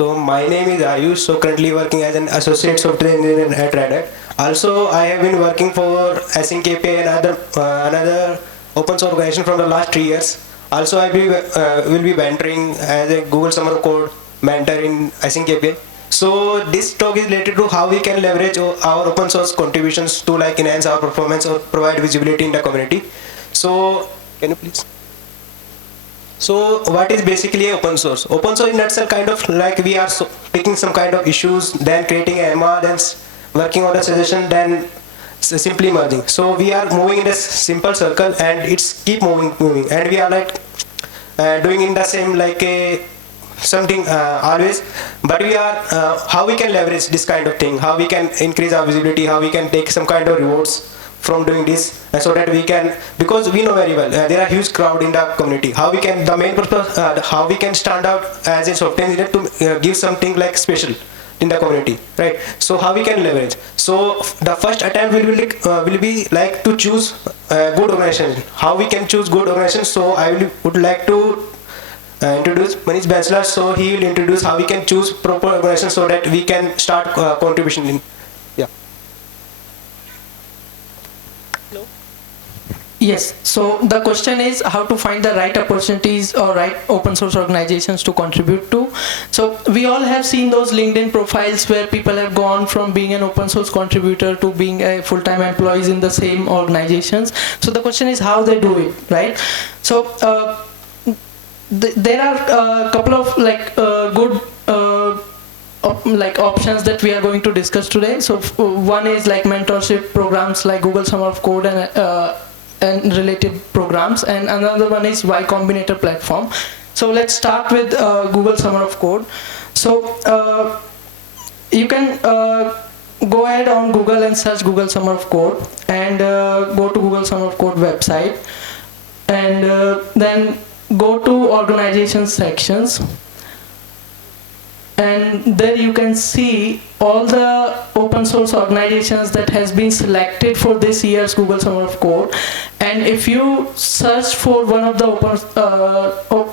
So my name is Aayush. So currently working as an associate software engineer at Red Hat. Also, I have been working for Asyncapi and another open source organization from the last 3 years. Also, will be mentoring as a Google Summer of Code mentor in Asyncapi. So this talk is related to how we can leverage our open source contributions to like enhance our performance or provide visibility in the community. So can you please? So what is basically open source? Open source in itself kind of like we are picking some kind of issues, then creating a MR, then working on the suggestion, then simply merging. So we are moving in a simple circle and it's keep moving, and we are like doing in the same like a something always, but we are how we can leverage this kind of thing, how we can increase our visibility, how we can take some kind of rewards from doing this, so that we can, because we know very well there are huge crowd in the community, how we can, the main purpose, how we can stand out as a software engineer to give something like special in the community, right? So how we can leverage? So the first attempt will be like to choose good organization. How we can choose good organization? So I would like to introduce Manish Bainsla. So he will introduce how we can choose proper organization so that we can start contribution in. Yeah. Yes, so the question is how to find the right opportunities or right open source organizations to contribute to. So we all have seen those LinkedIn profiles where people have gone from being an open source contributor to being a full-time employees in the same organizations. So the question is how they do it, right? So there are a couple of like good like options that we are going to discuss today. So one is like mentorship programs like Google Summer of Code and related programs, and another one is Y Combinator platform. So let's start with Google Summer of Code. So you can go ahead on Google and search Google Summer of Code, and go to Google Summer of Code website, and then go to organization sections, and there you can see all the open source organizations that has been selected for this year's Google Summer of Code. And if you search for one of the open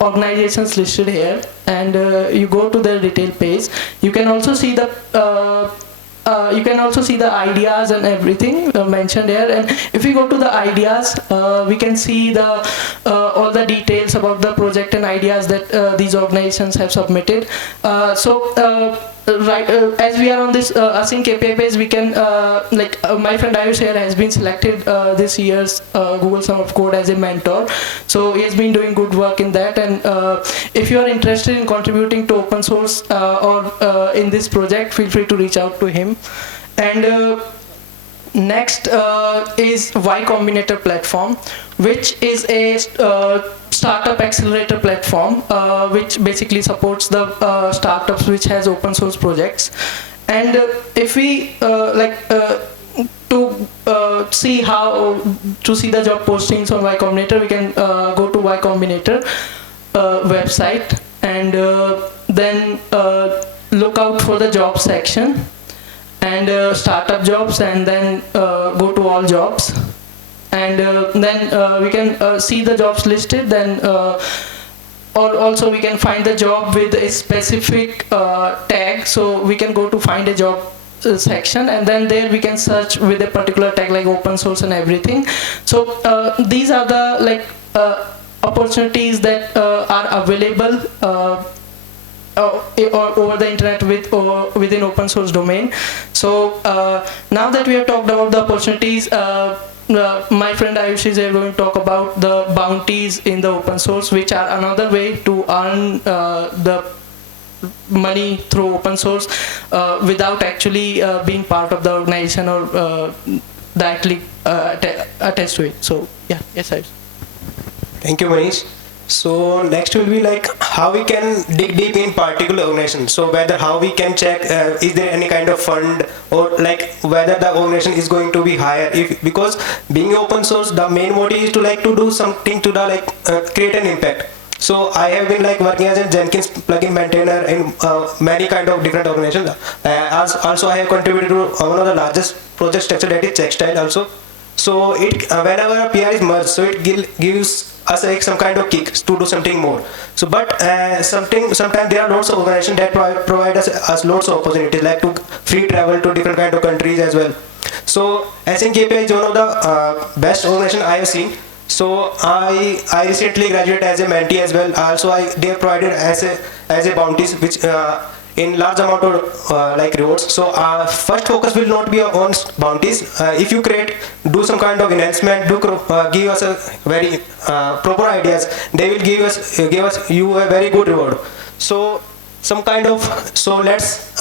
organizations listed here, and you go to their detail page, you can also see the ideas and everything mentioned here. And if we go to the ideas, we can see the all the details about the project and ideas that these organizations have submitted. As we are on this Asyncapi page, we can my friend Aayush here has been selected this year's Google Summer of Code as a mentor. So he has been doing good work in that. And if you are interested in contributing to open source or in this project, feel free to reach out to him. And next is Y Combinator platform, which is a startup accelerator platform, which basically supports the startups which has open source projects. And if we see the job postings on Y Combinator, we can go to Y Combinator website, and then look out for the job section, and startup jobs, and then go to all jobs, and then we can see the jobs listed. Then or also we can find the job with a specific tag. So we can go to find a job section, and then there we can search with a particular tag like open source and everything. So these are the opportunities that are available over the internet within open source domain. So now that we have talked about the opportunities, my friend Aayush is going to talk about the bounties in the open source, which are another way to earn the money through open source without actually being part of the organization or directly attached to it. So yeah, yes, Aayush. Thank you, Manish. So next will be like how we can dig deep in particular organization. So whether how we can check is there any kind of fund, or like whether the organization is going to be higher. Because being open source, the main motive is to do something to the create an impact. So I have been working as a Jenkins plugin maintainer in many kind of different organizations. Also I have contributed to one of the largest project structure, that is Checkstyle also. So it whenever a PR is merged, so it gives us like some kind of kick to do something more. So but sometimes there are lots of organizations that provide us lots of opportunities, like to free travel to different kind of countries as well. So Asyncapi is one of the best organization I have seen. So I recently graduated as a mentee as well. Also they have provided as a bounties, which in large amount of like rewards. So first focus will not be on bounties. If you do some kind of enhancement, give us a very proper ideas, they will give us you a very good reward. So some kind of, so let's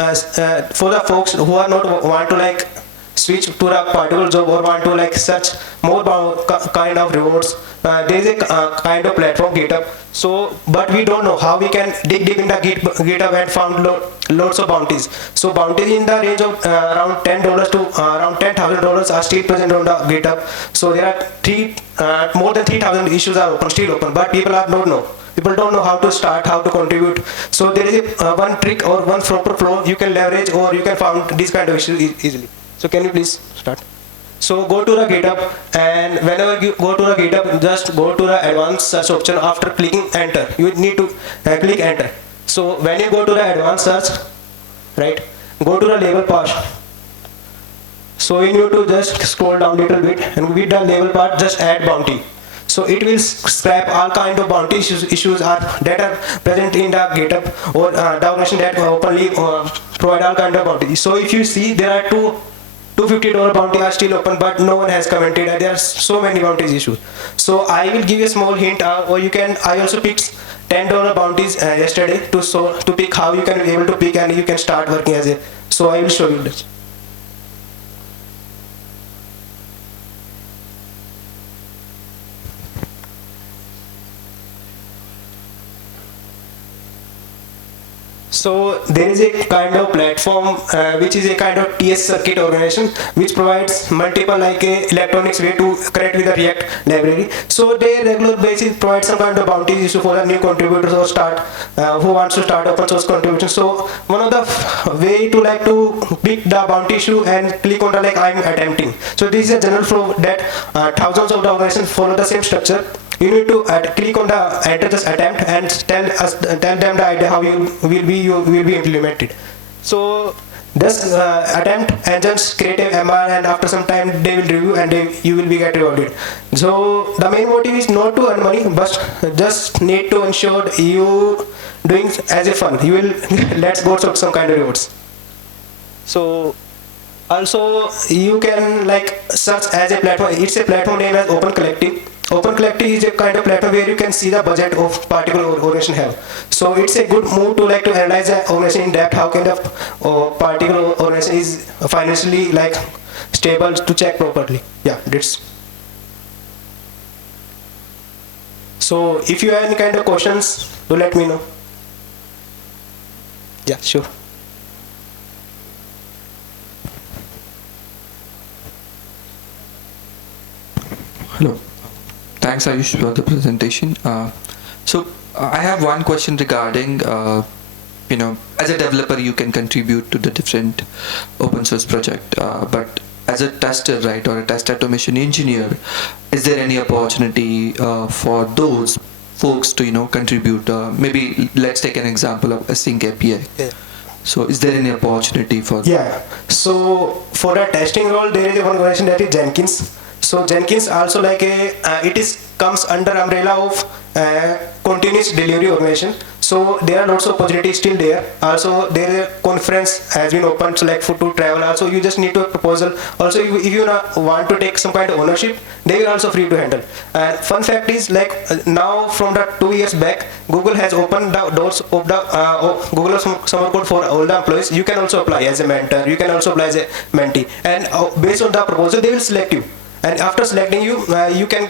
for the folks who are not want to like switch to a particular job or want to like search more kind of rewards, there is a kind of platform GitHub. So but we don't know how we can dig deep into GitHub and found lots of bounties. So bounties in the range of around $10 to around $10,000 are still present on the GitHub. So there are more than 3,000 issues are still open, but people don't know how to start, how to contribute. So there is a one trick or one proper flow you can leverage, or you can find these kind of issues easily. So can you please start? So go to the GitHub, and whenever you go to the GitHub, just go to the advanced search option. After clicking enter, you need to click enter. So when you go to the advanced search, right, go to the label part. So you need to just scroll down a little bit, and with the label part, just add bounty. So it will scrap all kind of bounty issues that are present in the GitHub, or the organization that openly provide all kind of bounty. So if you see, there are $250 bounty are still open, but no one has commented, and there are so many bounties issues. So I will give you a small hint, or you can. I also picked $10 bounties yesterday to pick how you can be able to pick, and you can start working as a. So I will show you this. So there is a kind of platform which is a kind of TS circuit organization, which provides multiple like a electronics way to connect with the React library. So they regular basis provide some kind of bounties issue for the new contributors or who wants to start open source contribution. So one of the way to like to pick the bounty issue and click on the like I'm attempting. So this is a general flow that thousands of the organizations follow the same structure. You need to click on the enter just attempt and tell them the idea how you will be implemented. So just attempt and just create a MR, and after some time they will review, and you will be get rewarded. So the main motive is not to earn money, but just need to ensure you doing as a fun. You will let's go to some kind of rewards. So also you can like search as a platform. It's a platform named as Open Collective. Open Collective is a kind of platform where you can see the budget of particular organization have. So it's a good move to like to analyze the organization in depth, how kind of particular organization is financially like stable, to check properly. Yeah, that's. So if you have any kind of questions, do let me know. Yeah, sure. Hello. Thanks, Aayush, for the presentation. I have one question regarding, as a developer, you can contribute to the different open source project, but as a tester, right, or a test automation engineer, is there any opportunity for those folks to, contribute? Maybe let's take an example of Asyncapi. Yeah. So is there any opportunity for? Yeah. So for a testing role, there is one organization that is Jenkins. So Jenkins also like comes under umbrella of continuous delivery organization. So there are lots of opportunities still there. Also there is a conference has been opened to travel. Also you just need to proposal. Also if you want to take some kind of ownership, they are also free to handle. Fun fact is now from the 2 years back, Google has opened the doors of the Google Summer Code for all the employees. You can also apply as a mentor. You can also apply as a mentee. And based on the proposal, they will select you. And after selecting you, you can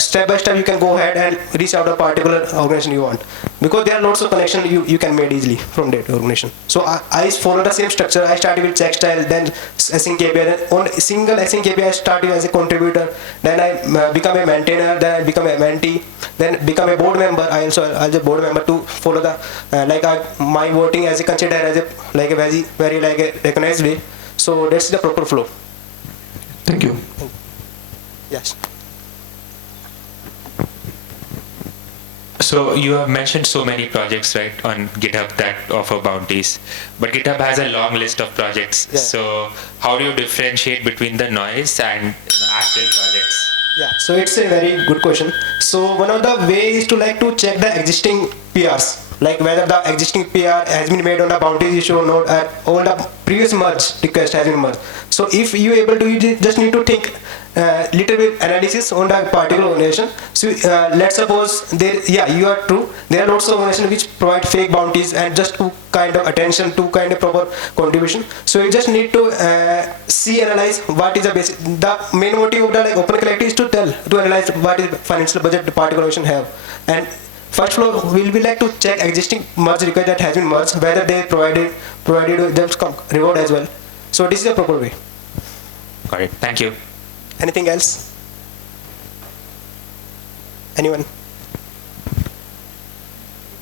step by step you can go ahead and reach out a particular organization you want, because there are lots of connections you can make easily from that organization. So I follow the same structure. I started with Checkstyle, then Asyncapi, then on single Asyncapi I started as a contributor, then I become a maintainer, then I become a mentee, then become a board member. I also as a board member to follow the my voting as a considered as a very like a recognized way. So that's the proper flow. Thank you. Yes. So you have mentioned so many projects, right, on GitHub that offer bounties, but GitHub has a long list of projects. Yeah. So how do you differentiate between the noise and the actual projects? Yeah, so it's a very good question. So one of the ways is to like to check the existing PRs, like whether the existing PR has been made on the bounties issue or not, and all the previous merge request has been merged. So if you able to, you just need to think little bit analysis on the particular organization. So let's suppose there, yeah, you are true. There are lots of organizations which provide fake bounties and just to kind of attention, to kind of proper contribution. So you just need to analyze what is the basic. The main motive of the like open collective is to analyze what is financial budget the particular organization have. And first flow will be like to check existing merge request that has been merged, whether they provided them reward as well. So this is the proper way. Got it. Thank you. Anything else? Anyone?